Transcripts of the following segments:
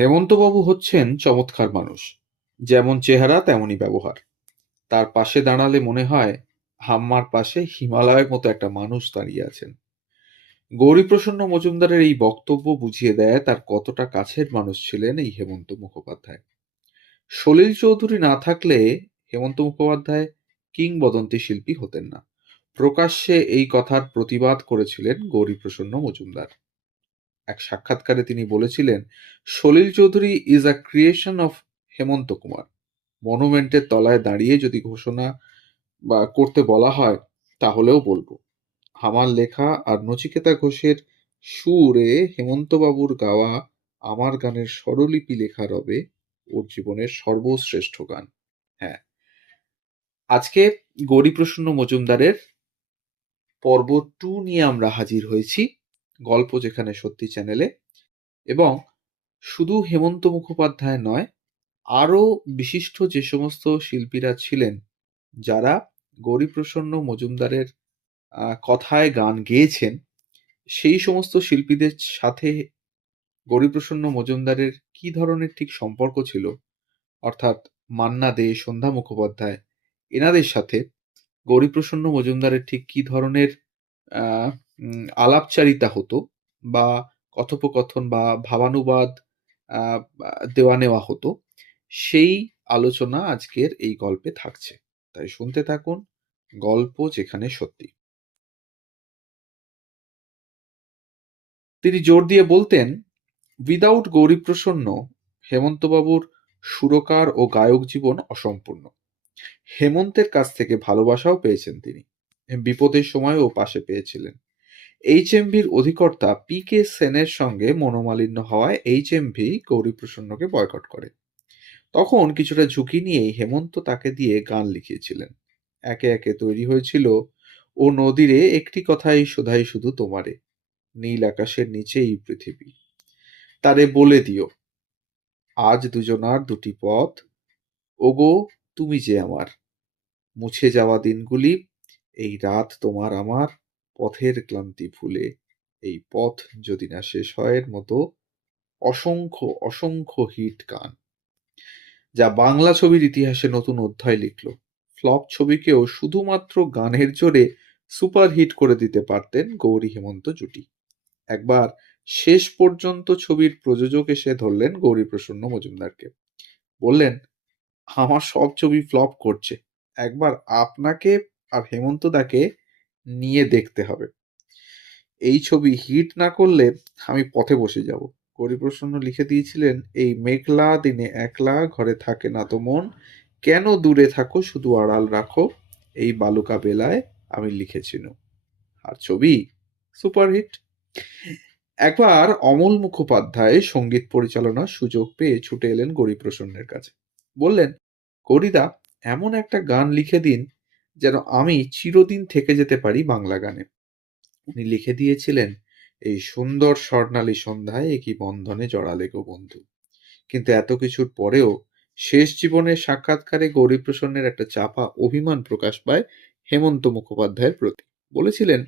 হেমন্তবাবু হচ্ছেন চমৎকার মানুষ। যেমন চেহারা তেমনই ব্যবহার। তার পাশে দাঁড়ালে মনে হয় হাম্মার পাশে হিমালয়ের মতো একটা মানুষ দাঁড়িয়ে আছেন। গৌরীপ্রসন্ন মজুমদারের এই বক্তব্য বুঝিয়ে দেয় তার কতটা কাছের মানুষ ছিলেন এই হেমন্ত মুখোপাধ্যায়। সলিল চৌধুরী না থাকলে হেমন্ত মুখোপাধ্যায় কিংবদন্তি শিল্পী হতেন না। প্রকাশ্যে এই কথার প্রতিবাদ করেছিলেন গৌরীপ্রসন্ন মজুমদার। এক সাক্ষাৎকারে তিনি বলেছিলেন, Salil Chowdhury is a creation of Hemanta Kumar. মনুমেন্টের তলায় দাঁড়িয়ে যদি ঘোষণা বা করতে বলা হয়, তাহলেও বলব। আমার লেখা আর নচিকেতা ঘোষের সুরে হেমন্তবাবুর গাওয়া আমার গানের স্বরলিপি লেখা রবে ওর জীবনের সর্বশ্রেষ্ঠ গান। হ্যাঁ। আজকে গৌরীপ্রসন্ন মজুমদারের পর্ব টু নিয়ে আমরা হাজির হয়েছি। গল্প যেখানে সত্যি চ্যানেলে এবং শুধু হেমন্ত মুখোপাধ্যায় নয়, আরও বিশিষ্ট যে সমস্ত শিল্পীরা ছিলেন, যারা গৌরীপ্রসন্ন মজুমদারের কথায় গান গেয়েছেন, সেই সমস্ত শিল্পীদের সাথে গৌরীপ্রসন্ন মজুমদারের কি ধরনের ঠিক সম্পর্ক ছিল? অর্থাৎ মান্না দে, সন্ধ্যা মুখোপাধ্যায়, এনাদের সাথে গৌরীপ্রসন্ন মজুমদারের ঠিক কি ধরনের আলাপচারিতা হতো বা কথোপকথন বা ভাবানুবাদ দেওয়া নেওয়া হতো, সেই আলোচনা আজকের এই গল্পে থাকছে। তাই শুনতে থাকুন গল্প যেখানে সত্যি। তিনি জোর দিয়ে বলতেন উইদাউট গৌরীপ্রসন্ন, হেমন্তবাবুর সুরকার ও গায়ক জীবন অসম্পূর্ণ। হেমন্তের কাছ থেকে ভালোবাসাও পেয়েছেন তিনি। বিপদের সময়ও পাশে পেয়েছিলেন। এইচ এমভির অধিকর্তা পি কে সেনের সঙ্গে মনোমালিন্য হওয়ায় এইচ এমভি গৌরীপ্রসন্নকে বয়কট করে। তখন কিছুটা ঝুঁকি নিয়েই হেমন্ত তাকে দিয়ে গান লিখিয়েছিলেন। একে একে তৈরি হয়েছিল, ও নদীরে একটি কথাই শোধাই শুধু তোমারে, নীল আকাশের নিচে এই পৃথিবী। তারে বলে দিও, আজ দুজনার দুটি পথ, ওগো তুমি যে আমার, মুছে যাওয়া দিনগুলি এই রাত তোমার আমার পথের ক্লান্তি ভুলে, এই পথ যদি না শেষ হয় এর মতো অসংখ্য অসংখ্য হিট গান। যা বাংলা ছবির ইতিহাসে নতুন অধ্যায় লিখল। ফ্লপ ছবিকেও শুধুমাত্র গানের জোরে সুপার হিট করে দিতে পারতেন গৌরী হেমন্ত জুটি। একবার শেষ পর্যন্ত ছবির প্রযোজক এসে ধরলেন গৌরীপ্রসন্ন মজুমদারকে। বললেন, আমার সব ছবি ফ্লপ করছে। একবার আপনাকে আর হেমন্ত হেমন্তদাকে নিয়ে দেখতে হবে। এই ছবি হিট না করলে আমি পথে বসে যাব। গৌরীপ্রসন্ন লিখে দিয়েছিলেন, এই মেঘলা দিনে একলা ঘরে থাকে না তো মন। কেন দূরে থাকো, শুধু আড়াল রাখো। এই বালুকা বেলায় আমি লিখেছিনু আর ছবি সুপারহিট একবার অমল মুখোপাধ্যায় সংগীত পরিচালনার সুযোগ পেয়ে ছুটে এলেন গৌরীপ্রসন্নের কাছে। বললেন, গৌরীদা, এমন একটা গান লিখে দিন যেন আমি চিরদিন থেকে যেতে পারি বাংলা গানে। উনি লিখে দিয়েছিলেন, এই সুন্দর স্বর্ণালী সন্ধ্যায় একই বন্ধনে জড়ালে গো বন্ধু। কিন্তু এত কিছুর পরেও শেষ জীবনের সাক্ষাৎকারে গৌরীপ্রসন্নের একটা চাপা অভিমান প্রকাশ পায় হেমন্ত মুখোপাধ্যায়ের প্রতি। বলেছিলেন,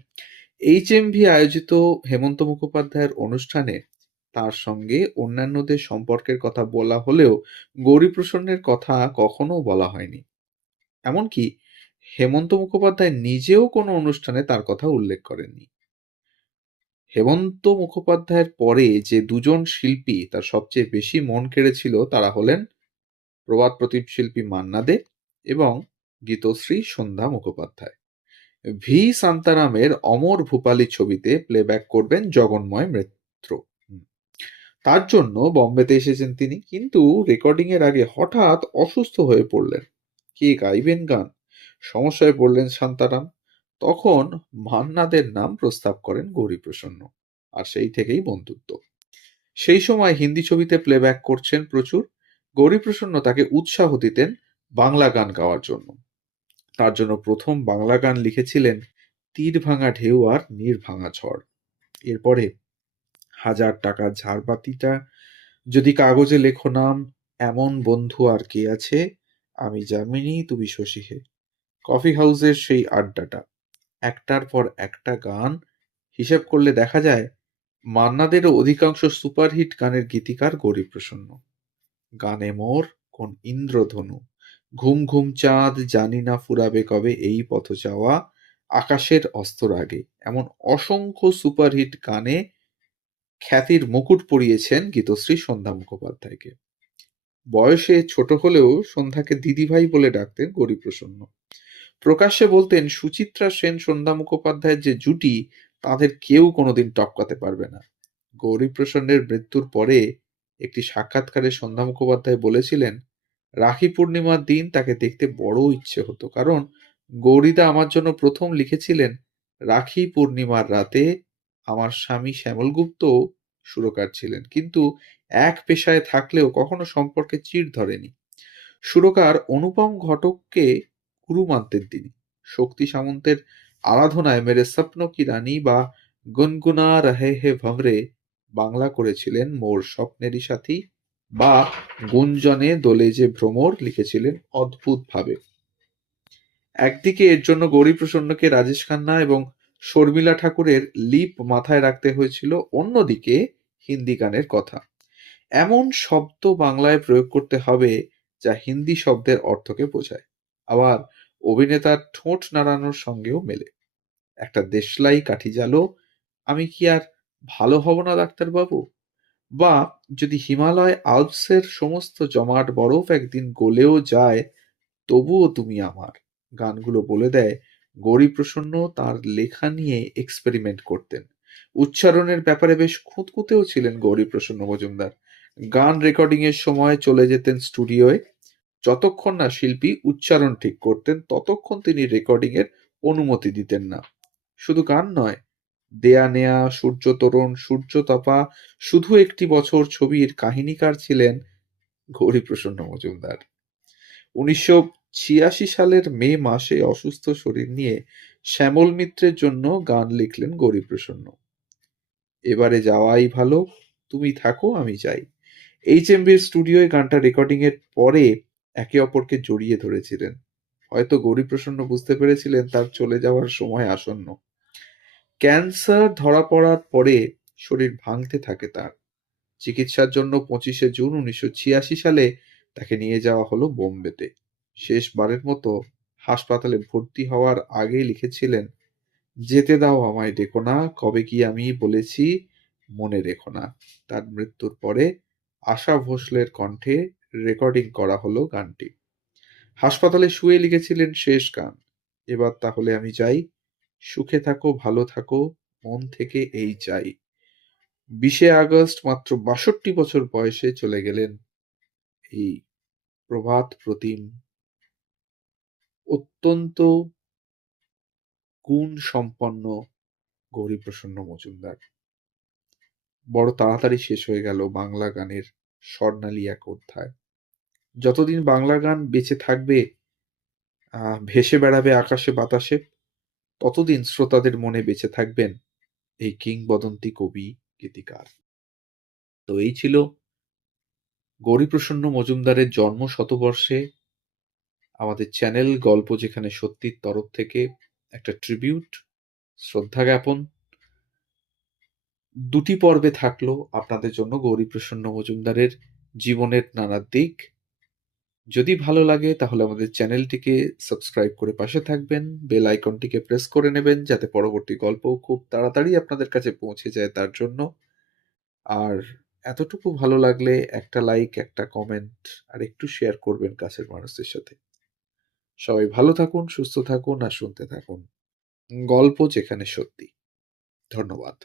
এইচ আয়োজিত হেমন্ত মুখোপাধ্যায়ের অনুষ্ঠানে তার সঙ্গে অন্যান্যদের সম্পর্কের কথা বলা হলেও গৌরীপ্রসন্নের কথা কখনো বলা হয়নি। এমনকি হেমন্ত মুখোপাধ্যায় নিজেও কোনো অনুষ্ঠানে তার কথা উল্লেখ করেননি। হেমন্ত মুখোপাধ্যায়ের পরে যে দুজন শিল্পী তার সবচেয়ে বেশি মন কেড়েছিল তারা হলেন প্রবাদ প্রতীপ শিল্পী মান্না দে এবং গীতশ্রী সন্ধ্যা মুখোপাধ্যায়। ভি সান্তারামের অমর ভূপালী ছবিতে প্লেব্যাক করবেন জগন্ময় মিত্র। তার জন্য বম্বেতে এসেছেন তিনি, কিন্তু রেকর্ডিং এর আগে হঠাৎ অসুস্থ হয়ে পড়লেন। কে গাইবেন গান? সমস্যায় পড়লেন শান্তারাম। তখন মান্নাদের নাম প্রস্তাব করেন গৌরীপ্রসন্ন আর সেই থেকেই বন্ধুত্ব। সেই সময় হিন্দি ছবিতে প্লেব্যাক করছেন প্রচুর। গৌরীপ্রসন্ন তাকে উৎসাহ দিতেন বাংলা গান গাওয়ার জন্য। তার জন্য প্রথম বাংলা গান লিখেছিলেন তীর ভাঙা ঢেউ আর নীর ভাঙা ঝড়। এরপরে হাজার টাকার ঝাড়বাতিটা, যদি কাগজে লেখো নাম, এমন বন্ধু আর কে আছে? আমি জামিনী তুমি শশীহে কফি হাউসের সেই আড্ডাটা। একটার পর একটা গান হিসেব করলে দেখা যায় মান্নাদের অধিকাংশ সুপারহিট গানের গীতিকার গৌরীপ্রসন্ন। গানে মোর কোন ইন্দ্রধনু। ঘুম ঘুম চাঁদ, জানি না ফুরাবে কবে এই পথ যাওয়া, আকাশের অস্তর আগে। এমন অসংখ্য সুপারহিট গানে খ্যাতির মুকুট পরিয়েছেন গীতশ্রী সন্ধ্যা মুখোপাধ্যায়কে। বয়সে ছোট হলেও সন্ধ্যাকে দিদিভাই বলে ডাকতেন গৌরীপ্রসন্ন। প্রকাশ্যে বলতেন, সুচিত্রা সেন সন্ধ্যা মুখোপাধ্যায়ের যে জুটি, তাদের কেউ কোনোদিন টপকাতে পারবে না। গৌরীপ্রসন্নের মৃত্যুর পরে একটি সাক্ষাৎকারে সন্ধ্যা মুখোপাধ্যায় বলেছিলেন, রাখি পূর্ণিমার দিন তাকে দেখতে বড় ইচ্ছে হতো, কারণ গৌরীদা আমার জন্য প্রথম লিখেছিলেন, রাখি পূর্ণিমার রাতে আমার স্বামী শ্যামলগুপ্ত সুরকার ছিলেন, কিন্তু এক পেশায় থাকলেও কখনো সম্পর্কে চিড় ধরেনি। সুরকার অনুপম ঘটককে গুরু মানতেন তিনি। শক্তি সামন্তের আরাধনায় মেরে স্বপ্ন কি রানী বা গুনগুনা রহে হে ভমরে বাংলা করেছিলেন মোর স্বপ্নেরই সাথী বা গুঞ্জনে দোলে যে ভ্রমর লিখেছিলেন অদ্ভুতভাবে। একদিকে এর জন্য গৌরী প্রসন্নকে রাজেশ খান্না এবং শর্মিলা ঠাকুরের লিপ মাথায় রাখতে হয়েছিল, অন্যদিকে হিন্দি গানের কথা। এমন শব্দ বাংলায় প্রয়োগ করতে হবে যা হিন্দি শব্দের অর্থকে বোঝায়। আবার অভিনেতার ঠোঁট নাড়ানোর সঙ্গেও মেলে। একটা দেশলাই কাঠি জালো, আমি কি আর ভালো হব না, ডাক্তারবাবু? বা যদি হিমালয় আল্পসের সমস্ত জমাট বরফ একদিন গলেও যায়, তবুও তুমি আমার। গানগুলো বলে দেয়, গৌরীপ্রসন্ন তার লেখা নিয়ে এক্সপেরিমেন্ট করতেন। উচ্চারণের ব্যাপারে বেশ খুঁতখুঁতেও ছিলেন গৌরীপ্রসন্ন মজুমদার। গান রেকর্ডিং এর সময় চলে যেতেন স্টুডিওয়ে যতক্ষণ না শিল্পী উচ্চারণ ঠিক করতেন, ততক্ষণ তিনি রেকর্ডিং এর অনুমতি দিতেন না। শুধু গান নয়, দেয়া নেয়া, সূর্য তরুণ, সূর্য তপা, শুধু একটি বছর ছবির কাহিনীকার ছিলেন গৌরীপ্রসন্ন মজুমদার। উনিশশো ছিয়াশি সালের মে মাসে অসুস্থ শরীর নিয়ে শ্যামল মিত্রের জন্য গান লিখলেন গৌরীপ্রসন্ন। এবারে যাওয়াই ভালো, তুমি থাকো, আমি যাই। এইচ এমবির স্টুডিওয় গানটা রেকর্ডিং এর পরে একে অপরকে জড়িয়ে ধরেছিলেন। হয়তো গৌরীপ্রসন্ন বুঝতে পেরেছিলেন তার চলে যাওয়ার সময় আসন্ন। ক্যান্সার ধরা পড়ার পরে শরীর ভাঙতে থাকে তার। চিকিৎসার জন্য পঁচিশে জুন উনিশশো ছিয়াশি সালে তাকে নিয়ে যাওয়া হলো বোম্বেতে। শেষবারের মতো হাসপাতালে ভর্তি হওয়ার আগেই লিখেছিলেন, যেতে দাও আমায় ডেকো না, কবে কি আমি বলেছি মনে রেখো না। তার মৃত্যুর পরে আশা ভোসলের কণ্ঠে রেকর্ডিং করা হলো গানটি। হাসপাতালে শুয়ে লিখেছিলেন শেষ গান। এবার তাহলে আমি যাই সুখে থাকো, ভালো থাকো, মন থেকে এই চাই। বিশে আগস্ট মাত্র বাষট্টি বছর বয়সে চলে গেলেন এই প্রভাত প্রতিম। অত্যন্ত গুণ সম্পন্ন গৌরীপ্রসন্ন মজুমদার। বড় তাড়াতাড়ি শেষ হয়ে গেল বাংলা গানের স্বর্ণালী এক অধ্যায়। যতদিন বাংলা গান বেঁচে থাকবে ভেসে বেড়াবে আকাশে বাতাসে, ততদিন শ্রোতাদের মনে বেঁচে থাকবেন এই কিংবদন্তি কবি, গীতিকার। তো এই ছিল গৌরীপ্রসন্ন মজুমদারের জন্ম শতবর্ষে আমাদের চ্যানেল গল্প যেখানে সত্যির তরফ থেকে একটা ট্রিবিউট, শ্রদ্ধা জ্ঞাপন। দুটি পর্বে থাকল আপনাদের জন্য গৌরীপ্রসন্ন মজুমদারের জীবনের নানা দিক। যদি ভালো লাগে তাহলে আমাদের চ্যানেলটিকে সাবস্ক্রাইব করে পাশে থাকবেন, বেল আইকনটিকে প্রেস করে নেবেন যাতে পরবর্তী গল্প খুব তাড়াতাড়ি আপনাদের কাছে পৌঁছে যায় তার জন্য। আর এতটুকু ভালো লাগলে একটা লাইক, একটা কমেন্ট আর একটু শেয়ার করবেন কাছের মানুষদের সাথে। সবাই ভালো থাকুন, সুস্থ থাকুন আর শুনতে থাকুন। গল্প যেখানে সত্যি। ধন্যবাদ।